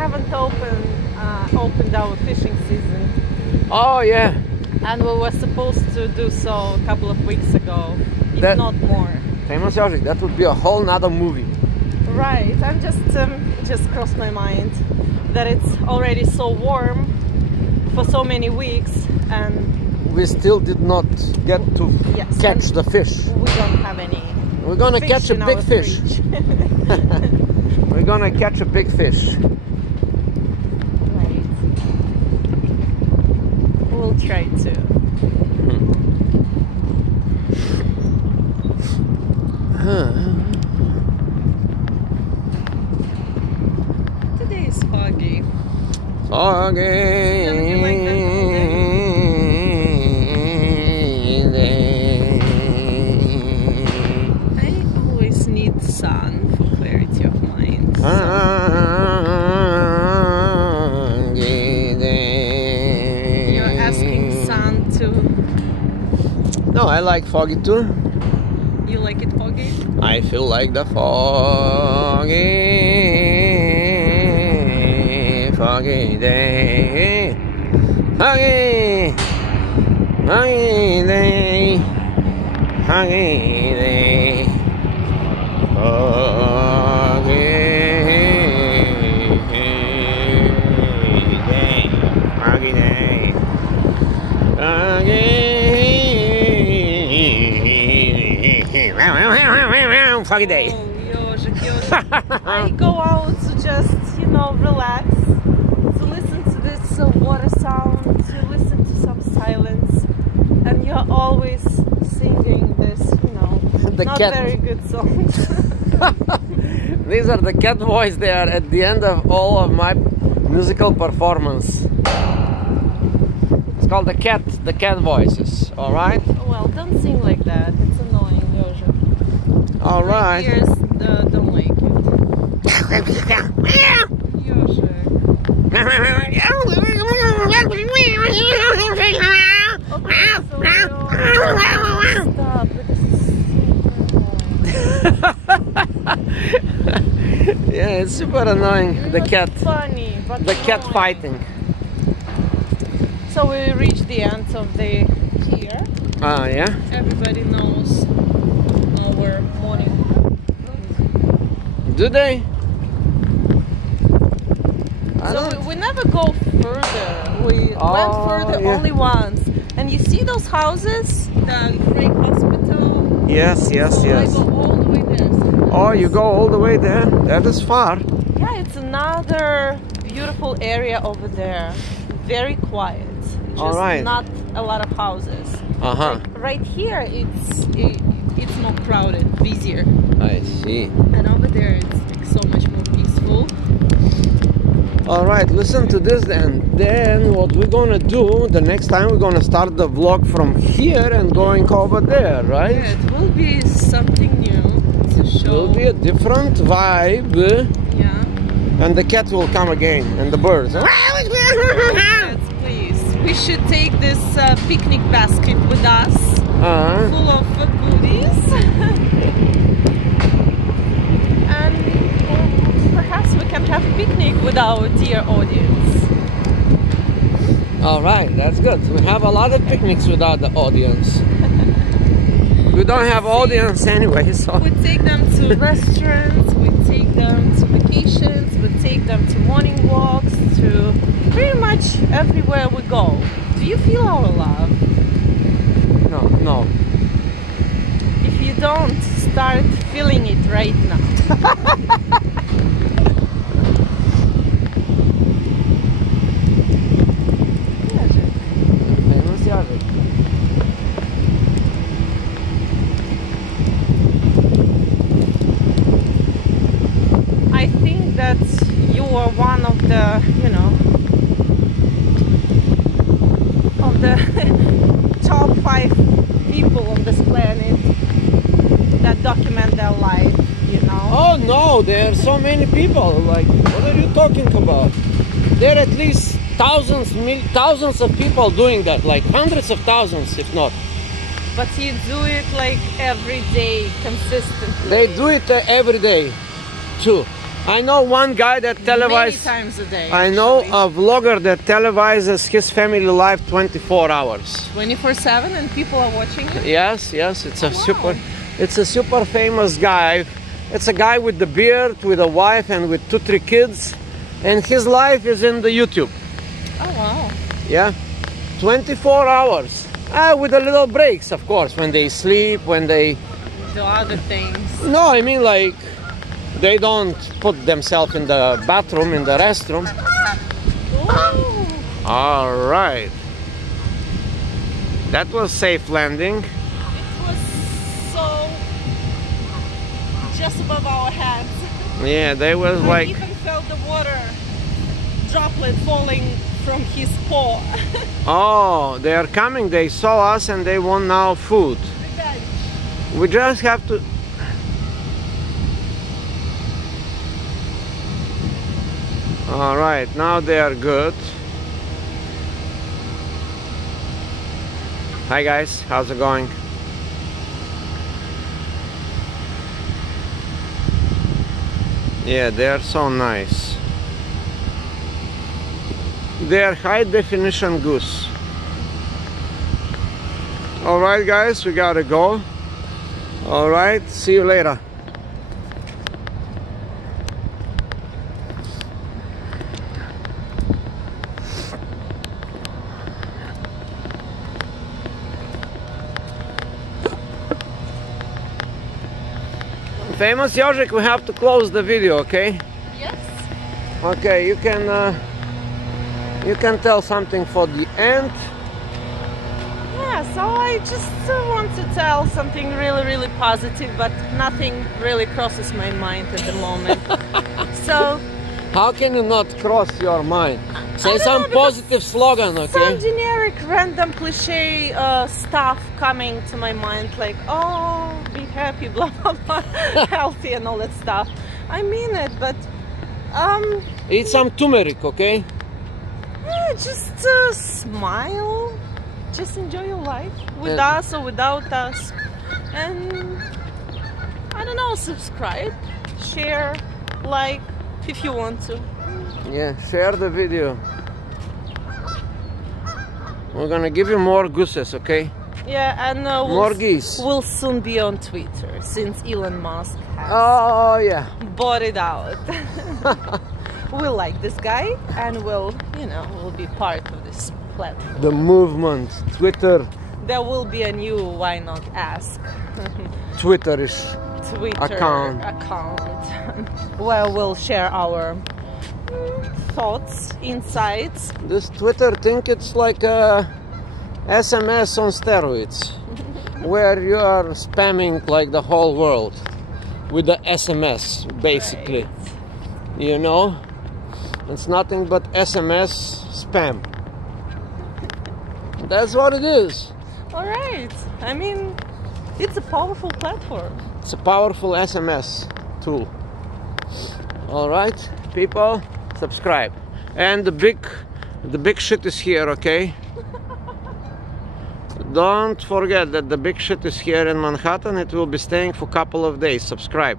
haven't opened our fishing season. Oh yeah. And we were supposed to do so a couple of weeks ago, if not more. Famous Jožic, that would be a whole nother movie. Right, I'm just crossed my mind that it's already so warm for so many weeks, and we still did not get to catch the fish. We don't have any. We're gonna catch a big fish. We're gonna catch a big fish. Right. We'll try to. Today is foggy. Foggy. I always need sun for clarity of mind. So. You're asking sun to. No, I like foggy too. You like it foggy? I feel like the foggy day. Foggy day. Foggy day. Foggy day. Foggy day. Foggy day. Oh, Jožic. I go out to just, relax, to listen to this water sound, to listen to some silence, and you're always singing this, not very good songs. These are the cat voice there at the end of all of my musical performance. It's called the cat voices, alright? Well, don't sing like that, it's annoying, Jožic. Alright. My ears don't like it. Jožic. Stop, Yeah, it's super annoying. The cat. Funny, but the cat annoying. fighting. So we reached the end of the pier. Yeah. Everybody knows our morning. Do they? So we never go further. We went further only once. And you see those houses? The Greek Hospital? Yes. I go all the way there. Oh, you go all the way there? That is far. Yeah, it's another beautiful area over there. Very quiet. Just not a lot of houses. Like right here, it's more crowded, busier. I see. And over there, it's so much more peaceful. Alright, listen to this then. Then what we're gonna do, the next time we're gonna start the vlog from here and going over there, right? Yeah, it will be something new to show. It will be a different vibe. Yeah. And the cat will come again, and the birds. Yes, please. We should take this picnic basket with us, full of goodies. And perhaps we can have a picnic with our dear audience. Alright, that's good. We have a lot of picnics without the audience. We don't have audience anyway, so... We take them to restaurants, we take them to vacations, we take them to morning walks, to pretty much everywhere we go. Do you feel our love? No. If you don't, start feeling it right now. I think that you are one of the, of the top 5 people on this planet that document their life, Oh no, there are so many people. Like, what are you talking about? There are at least thousands of people doing that, like hundreds of thousands, if not. But you do it like every day, consistently. They do it every day, too. I know one guy that televises. Many times a day. I know actually. a vlogger that televises his family life 24 hours. 24/7 and people are watching it? Yes, yes, it's a Wow. it's a super famous guy. It's a guy with the beard, with a wife and with 2-3 kids, and his life is in the YouTube. Oh wow. Yeah, 24 hours. With a little breaks, of course, when they sleep, when they... The other things. No, I mean like, they don't put themselves in the bathroom, in the restroom. Oh. All right. That was safe landing. It was so just above our heads. Yeah, they was I like... even felt the water droplet falling from his paw. Oh, they are coming. They saw us and they want now food. We just have to... All right, now they are good. Hi guys, how's it going? Yeah, they are so nice. They are high definition goose. All right guys, we gotta go. All right, see you later. Famous Jožek, we have to close the video, okay? Yes. Okay, you can tell something for the end. Yeah, so I just want to tell something really positive, but nothing really crosses my mind at the moment. So, How can you not cross your mind? Say some positive slogan, okay? some generic random cliche stuff coming to my mind, like, oh, be happy, blah blah blah, healthy and all that stuff. I mean it, but Eat some turmeric, okay? yeah, just smile, just enjoy your life with Yeah. us or without us, and I don't know, subscribe, share, like if you want to. Yeah, share the video. We're gonna give you more gooses, okay? Yeah, and More geese. we'll soon be on Twitter since Elon Musk has Oh yeah. bought it out. We like this guy, and we'll be part of this platform. The movement, Twitter, There will be a new Why Not Ask Twitterish. Twitter Account. where we'll share our thoughts, insights. This Twitter thing, it's like a SMS on steroids, where you are spamming like the whole world with the SMS, basically. You know, it's nothing but SMS spam. That's what it is. All right. I mean, it's a powerful platform. It's a powerful SMS tool. All right, people, subscribe. And the big shit is here, okay? Don't forget that the big shit is here in Manhattan. It will be staying for a couple of days. Subscribe.